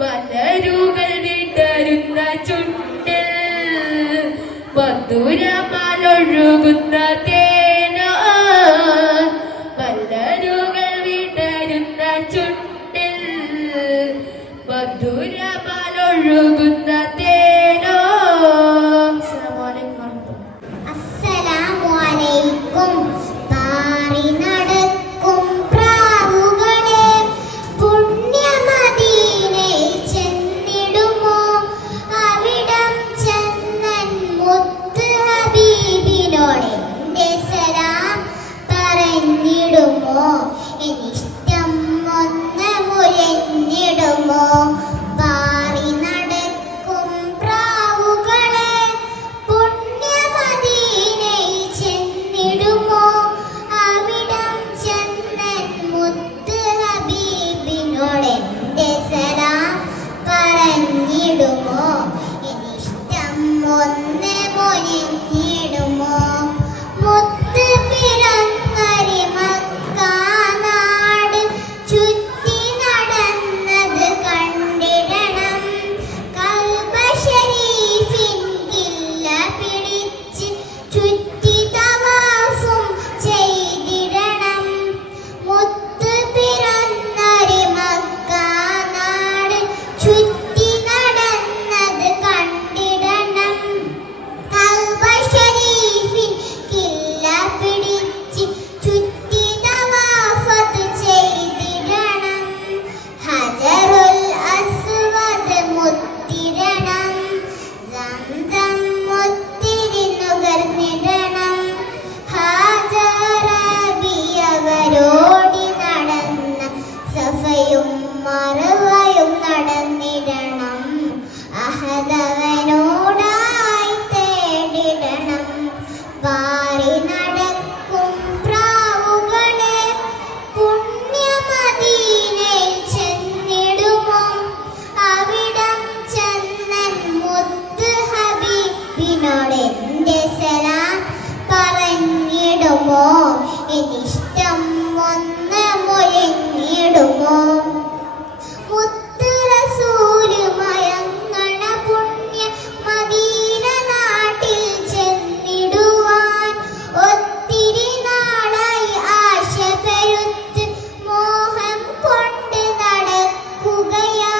മലരുകൾ വിടരുന്ന ചുണ്ടിൽ മധുരമാലൊഴുകുന്ന തേന. മലരുകൾ വിടരുന്ന ചുണ്ടിൽ മധുരമാലൊഴുകുന്ന തേനോ. അസ്സലാമു അലൈക്കും. പാറി നടക്കും പ്രാവുകളെ പുണ്യമദീനയിൽ ചെന്നിടുമോ? അവിടം ചെന്നൻ മുത്ത് ഹബീബിനോട് എൻ്റെ സലാം പറഞ്ഞിടുമോ? എനിഷ്ടം ഒന്ന് മുരഞ്ഞിടുമോ? പാറി നടക്കും പ്രാവുകളെ പുണ്യമദീനയിൽ ചെന്നിടുമോ? അവിടം ചെന്നൻ മുത്ത് ഹബീബിനോട് എൻ്റെ സലാം പറഞ്ഞിടുമോ? എനിഷ്ടം ഒന്ന് മുരഞ്ഞിടുമോ? മുത്ത് പിറന്നൊരു മക്കാനാട് ചുറ്റി നടന്നത് കണ്ടിടണം. കൽബ ശരീഫിൻ കില്ല പിടിച്ച് ചുറ്റി തവാഫും ചെയ്തിടണം. മുത്ത് പിറന്നൊരു മക്കാനാട് ചുറ്റി നടന്നത് കണ്ടിടണം. കൽബ ശരീഫിൻ കില്ല പിടിച്ച് ചുറ്റി തവാഫത്ത് ചെയ്തിടണം. ഹജറുൽ അസ്വദ് മുത്തിടണം. സംസം മുത്തിരി നുകർന്നിടണം. ഹാജറബിയവരോടി നടന്ന സഫയും മറുവയും നടന്നിടണം. അഹദവനോടായി തേടിടണം. പാറി നടക്കും പ്രാവുകളെ പുണ്യമദീനയിൽ ചെന്നിടുമോ? അവിടം ചെന്നൻ മുത്ത് ഹബീബിനോട് എൻ്റെ സലാം പറഞ്ഞിടുമോ? എനിഷ്ടം ഒന്ന് മുരഞ്ഞിടുമോ? മുത്ത് റസൂല് മയങ്ങണ പുണ്യ മദീന നാട്ടിൽ ചെന്നിടുവാൻ ഒത്തിരി നാളായി ആശ പെരുത്ത് മോഹം കൊണ്ട് നടക്കുകയാ.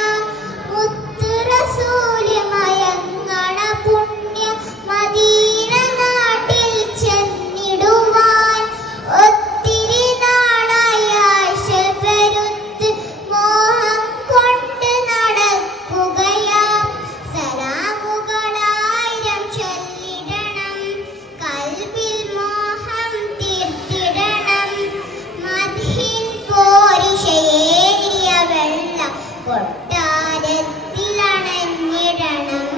മുത്ത് റസൂല് മയങ്ങണ പുണ്യ മദീന നാട്ടിൽ ചെന്നിടുവാൻ ഒത്തിരി നാളായി ആശ പെരുത്ത് മോഹം കൊണ്ട് നടക്കുകയാ. സലാമുകളായിരം ചൊല്ലിടണം. കൽബിൽ മോഹം തീർത്തിടണം. മദ്ഹിൻ പോരിശയേറിയ വെള്ള കൊട്ടാരത്തിലണഞ്ഞിടണം.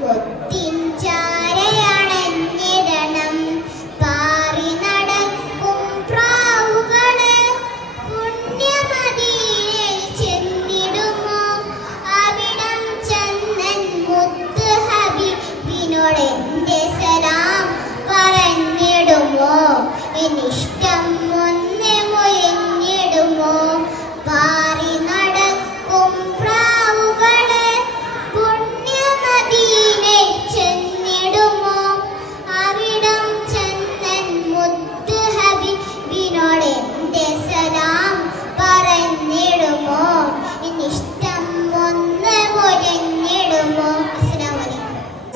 മുത്തിൻ ചാരയണഞ്ഞിടണം. പാറി നടക്കും പ്രാവുകളെ പുണ്യമദീനയിൽ ചെന്നിടുമോ? അവിടം ചെന്നൻ മുത്ത് ഹബീബിനോട് എൻ്റെ സലാം പറഞ്ഞിടുമോ? എനിഷ്ടം ഒന്ന് മുരഞ്ഞിടുമോ? പാറി നടക്കും പ്രാവുകളെ പുണ്യമദീനയിൽ ചെന്നിടുമോ? അവിടം ചെന്നൻ മുത്ത് ഹബീബിനോട് എൻ്റെ സലാം പറഞ്ഞിടുമോ? എനിഷ്ടം ഒന്ന് മുരഞ്ഞിടുമോ? അസ്സലാമു അലൈക്കും.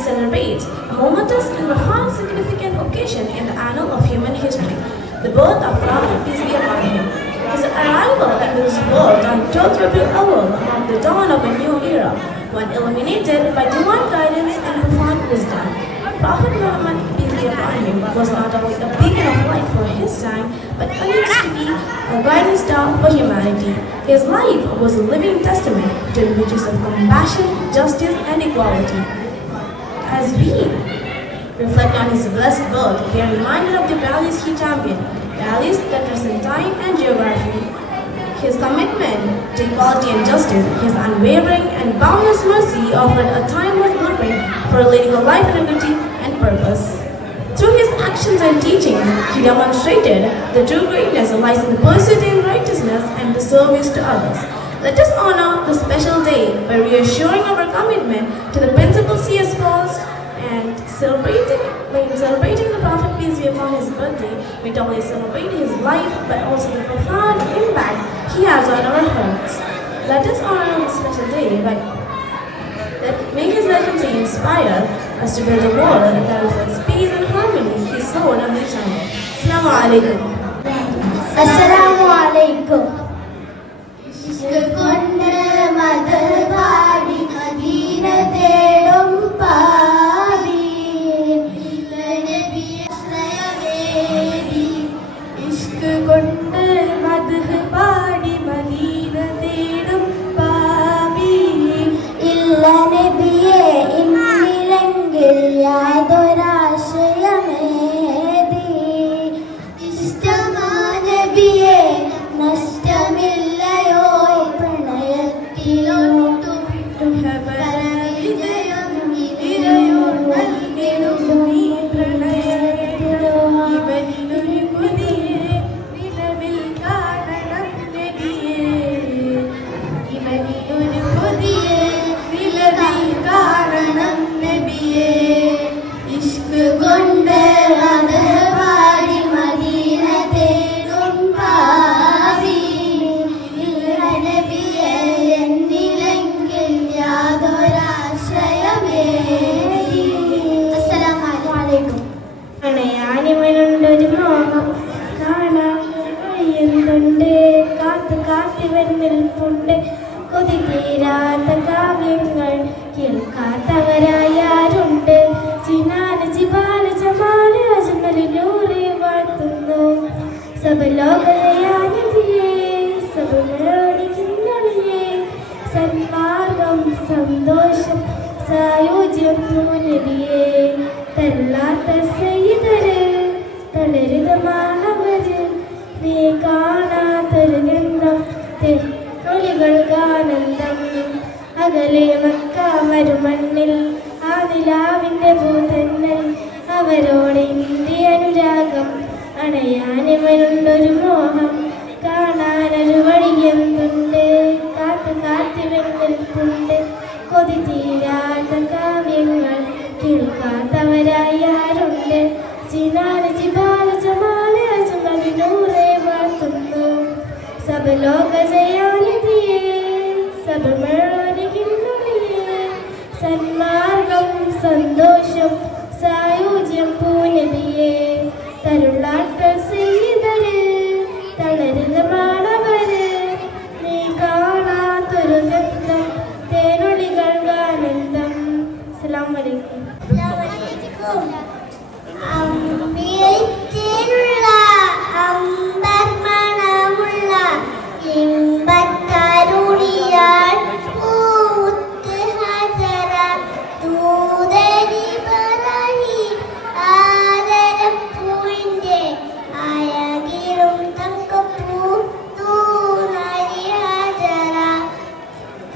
Celebrate a momentous and profound significant occasion in the annal of human history, the birth of Prophet peace be upon him. His arrival in this world on 12th Rabiul Awwal marked the dawn of a new era, one illuminated by divine guidance and profound wisdom. Prophet Muhammad peace be upon him was not only a beacon of light for his time, but used to be a guiding star for humanity. His life was a living testament to the virtues of compassion, justice, and equality. As we reflect on his blessed birth, we are reminded of the values he championed, values that transcend time and geography. His commitment to equality and justice, his unwavering and boundless mercy offered a timeless blueprint for leading a life of integrity and purpose. Through his actions and teachings, he demonstrated the true greatness lies in the pursuit of righteousness and the service to others. Let us honor the special day by reassuring our commitment to the principles he has espoused and celebrating the Prophet, peace be upon his birthday. We not only celebrate his life but also the profound impact he has on our hearts. Let us honor this special day by make his legacy inspire us to build a world that reflects peace and harmony he sowed on each other. Assalamu alaikum. Assalamu alaikum. Ishq കൊണ്ട് മദർവാടി Medina തേടും പാവി നബി ആശ്രയവേദി ഇഷ്ക് കൊണ്ട് മദ്ഹ് പാടി Medina തേടും പാവി ഇല്ല നബിയെ ഇന്നിലെങ്കിൽ യാതൊരാശയമേതി ഇഷ്ടമാ നബിയെ നഷ്ടമില്ലയോ പ്രണയത്തിലോട്ടും വിജയം ഇവയോ നൽകിടും നീ പ്രണയത്തിലോ ഇവനിലൊരു കൊതിയെ നിലവിൽ കാണണം നബിയേ ഇവനിലൊരു കൊതിയെ നിലവിൽ കാണണം നബിയെ ഇഷ്ക് കൊണ്ട് അത് പാടി മദീന തേടും പാവി ഇല്ല നബിയെ എന്നിലെങ്കിൽ യാതൊരാശ്രയമേതി. അസ്സലാമു അലൈക്കും. അണയാനിവനുണ്ടൊരു മോഹം കാണാൻ എന്തുണ്ട് കാത്തു കാത്തിവൻ നിൽപ്പുണ്ട് കൊതി തീരാത്ത കാവ്യങ്ങൾ കേൾക്കാത്തവരായാരുണ്ട് ചിനാന ജിബാല ജമാല അജ്മലിലൂടെ വാഴ്ത്തുന്നു സബലോകയാനിധിയെ സബലോടിക്കുന്നളിയെ സന്മാർഗം സന്തോഷം സായുജ്യം നബിയെ തല്ലാത്ത സയ്യിദര് തളരുത മാണവര് നീ കാണാത്തൊരു ഗന്ധം ൊളികൾക്കാനന്ദം അകലെ മക്ക മരുമണ്ണിൽ ആ നിലാവിൻ്റെ പൂതന്നൽ അവരോട് ഇന്ത്യ അനുരാഗം അണയാനിവനുണ്ടൊരു മോഹം കാണാനൊരു വഴിയെന്തുണ്ട് കാത്തു കാത്തിവെന്നിൽപ്പുണ്ട് കൊതി തീരാത്ത കാവ്യങ്ങൾ കേൾക്കാത്തവരായാരുണ്ട് ചിനാന ജിബാല ജമാല അജ്മലിനൂറെ വാഴ്ത്തുന്നു സബലോക ജയാനിധിയെ സബമഴകിന്നുള്ളിയെ സന്മാർഗം സന്തോഷം സായുജ്യം പൂനബിയെ തരുളാട്ടൽ സയ്യിദര് തളരുന്ന മാണവര് നീ കാണാത്തൊരു ഗന്ധം തേനൊളികൾക്കാനന്ദം. അസ്സലാമു അലൈക്കും. അമ്പിളിച്ചേനുള്ള അമ്പർ മണമുള്ള ഇമ്പത്തരുളിയാൽ പൂത്ത് ഹജറ ദൂതരി പറയി ആദരപ്പൂവിൻ്റെ അഴകിലും തങ്കപ്പൂ തൂനരി ഹജറ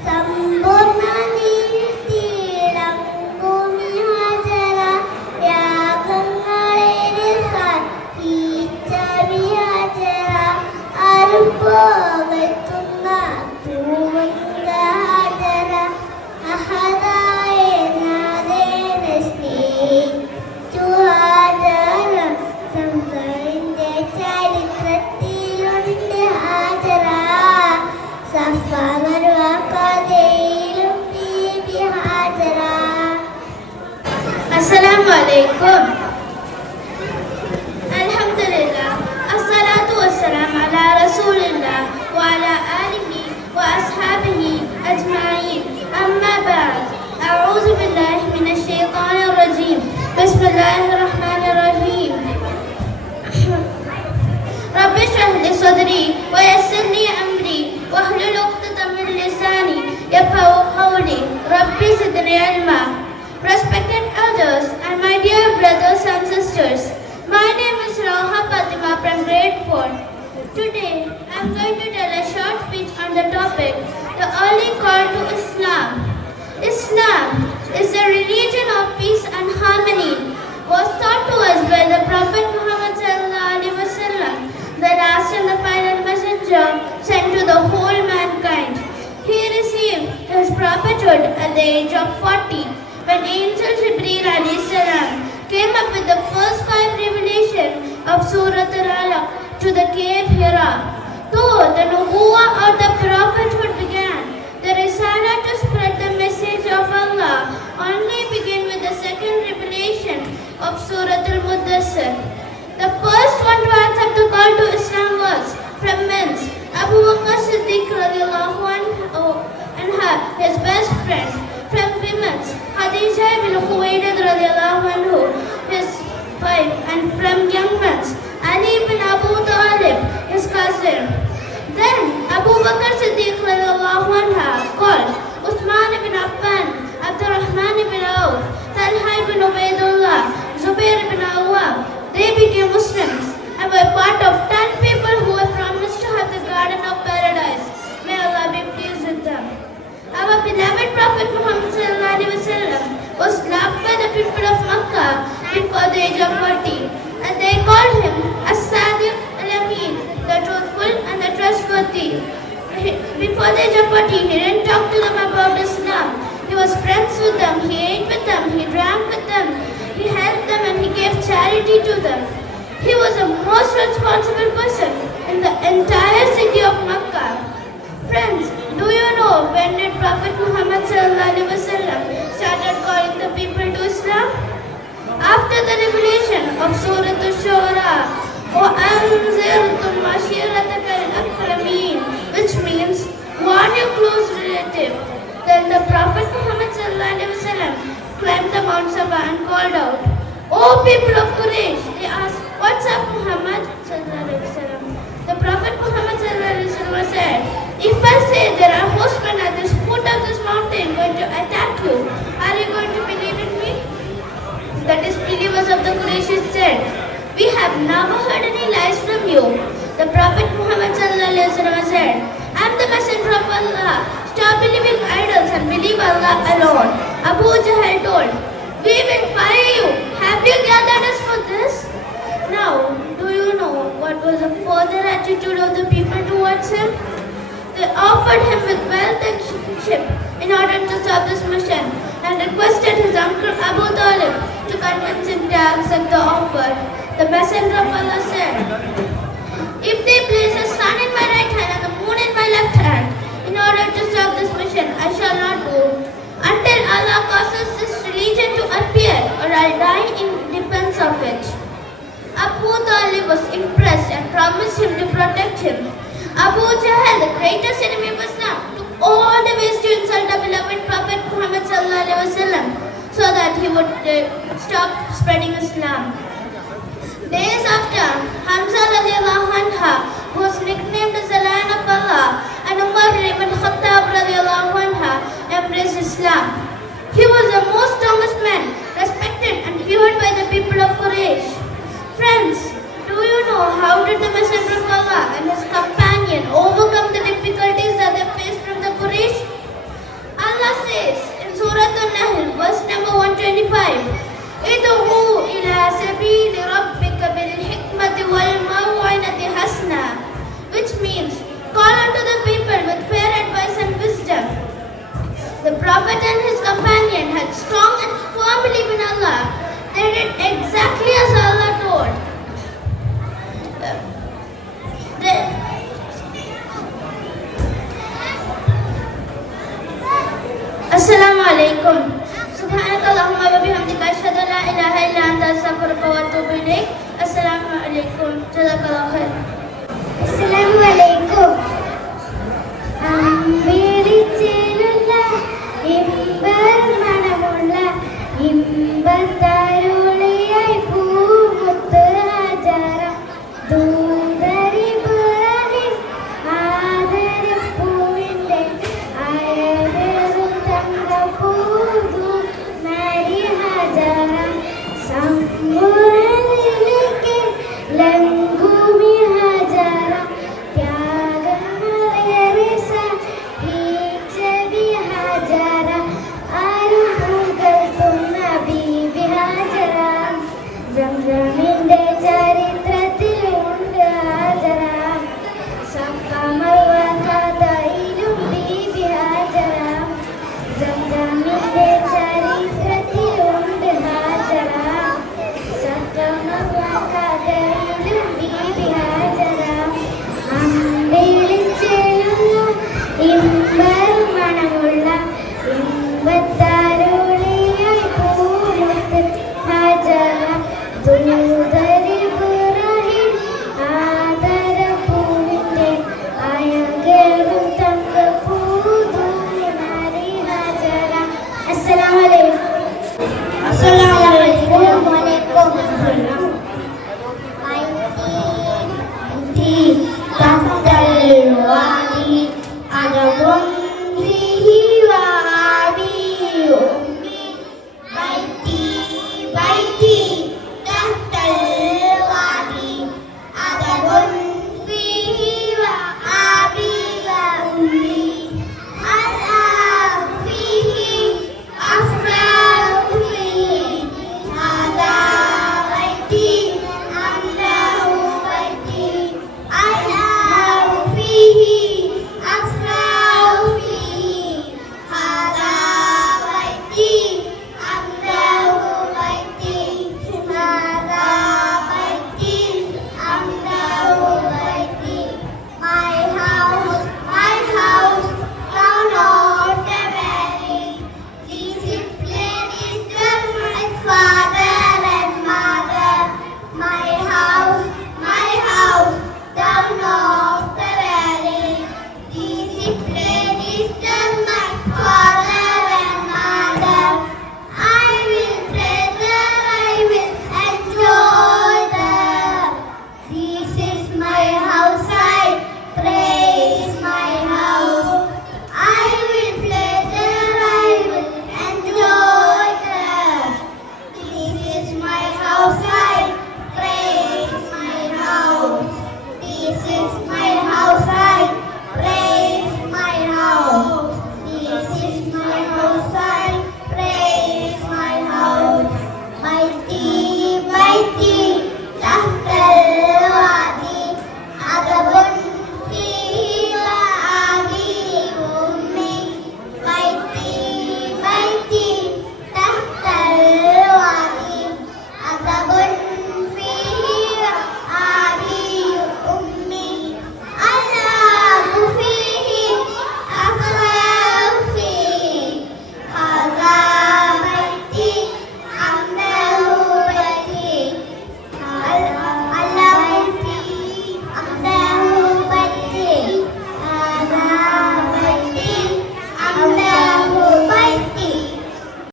സമ്പൂർണ്ണ നീർത്തിയിടം ഭൂമി ഹജറ യാഗങ്ങളെ സഹിച്ചവി ഹജറ അരുപോകത്തുന്ന പൂവങ്ക ഹജറ അഹദായ നാദേന സ്നേഹിച്ചു ഹജറ സംഘിൻ്റെ ചരിത്രത്തിലുണ്ട് ഹജറ സഫ മരുവ പതയിലും ബീബി ഹജറ. അസ്സലാമു അലൈക്കും. അൽഹംദുലില്ലാഹ് അസ്സലാത്തു വസ്സലാം അലാ റസൂലില്ലാഹ് വഅലാ ആലിഹി വഅസ്ഹാബിഹി അജ്മഈൻ. അമ്മാ ബഅദ്. അഊസു ബില്ലാഹി മിനശ് ശൈത്വാനിർ റജീം. ബിസ്മില്ലാഹിർ റഹ്മാനിർ റഹീം. റബ്ബി ഇശ്റഹ് ലി സദ്രി വയസ്സിർ ലി അംരി വഹ്ലുൽ ഉഖ്ദതം മിൻ ലിസാനി യഫ്ഖഹു ഖൗലി. റബ്ബി സിദ്നി ഇൽമാ. Respected elders and my dear brothers and sisters, my name is Rauha Fatima from grade 4. Today, I am going to tell a short speech on the topic, the early call to Islam. Islam is the religion of peace and harmony, was taught to us by the Prophet Muhammad ﷺ, the last and the final messenger sent to the whole mankind. prophethood at the age of 40, when Angel Jibreel alayhi salam came up with the first 5 revelations of Surah Al-Alaq to the cave Hira. Though the Nubuwwah or the prophethood began, the Risala to spread the message of Allah only began with the second revelation of Surah Al-Muddassir. The first one to accept the call to Islam was, from men's, Abu Bakr Siddiq radiallahu anha, his best friend. From women's, Khadija ibn Khuwaylid radiallahu anhu, his wife. And from young men's, Ali ibn Abu Talib, his cousin. Then Abu Bakr Siddiq radiallahu anha called Uthman ibn Affan, Abdurrahman ibn Auf, Talha ibn Ubaidullah, Zubair ibn Awwam. They became Muslims and were part of 10 people who were promised to have the garden of paradise. May Allah be pleased with them. Our beloved Prophet Muhammad was loved by the people of Makkah before the age of 40, and they called him As-Sadiq Al-Amin, the truthful and the trustworthy. Before the age of 40, he didn't talk to them about Islam. He was friends with them, he ate with them, he drank with them, he helped them, and he gave charity to them. He was the most responsible person in the entire city of Makkah. Friends, do you know when did Prophet Muhammad started calling the people to Islam? After the revelation of Surah Ash-Shura, وَأَنذِرْتُمْ عَشِيرَتَكَ الْأَقْرَبِينَ, which means warn your close relative. Then the Prophet Muhammad climbed the Mount Safa and called out, "O people of Quraysh!" They asked, "What's up, Muhammad?" The Prophet Muhammad said, "If I say there are horsemen at the foot of this mountain going to attack you, are you going to believe in me?" The disbelievers of the Quraysh said, "We have never heard any lies from you." The Prophet Muhammad said, "I am the messenger of Allah. Stop believing idols and believe Allah alone." Abu Jahl told, "We will fire you. Have you gathered us for this?" Now, do you know what was the further attitude of the people towards him? They offered him with wealth and ship in order to stop this mission and requested his uncle Abu Talib to convince him to accept the offer. The messenger of Allah said, "If they place a sun in my right hand and the moon in my left hand in order to stop this mission, I shall not go until Allah causes this religion to appear, or I'll die in defense of it." Abu Talib was impressed and promised him to protect him. Abu Jahl, the greatest enemy of Islam, took all the ways to insult the beloved Prophet Muhammad so that he would stop spreading Islam. Days after, Hamza radiallahu anha, who was nicknamed as the Lion of Allah, and Umar ibn Khattab radiallahu anha embraced Islam. He was the most strongest man, respected and feared by the people of Quraysh. Friends, do you know how did the Messenger of Allah and his companion overcome the difficulties that they faced from the Quraysh? Allah says in Surah An-Nahl, verse number 125, "Id'u ila sabili rabbika bil hikmati wal maw'izati hasana," which means call unto the people with fair advice and wisdom. The Prophet and his companion had strong and firm belief in Allah. They did exactly as Allah told. Assalamu alaikum. Subhanakallahumma wa bihamdika ashhadu an la ilaha illa anta astaghfiruka wa atubu ilaik. Assalamu alaikum. Jazakallahu khair. Assalamu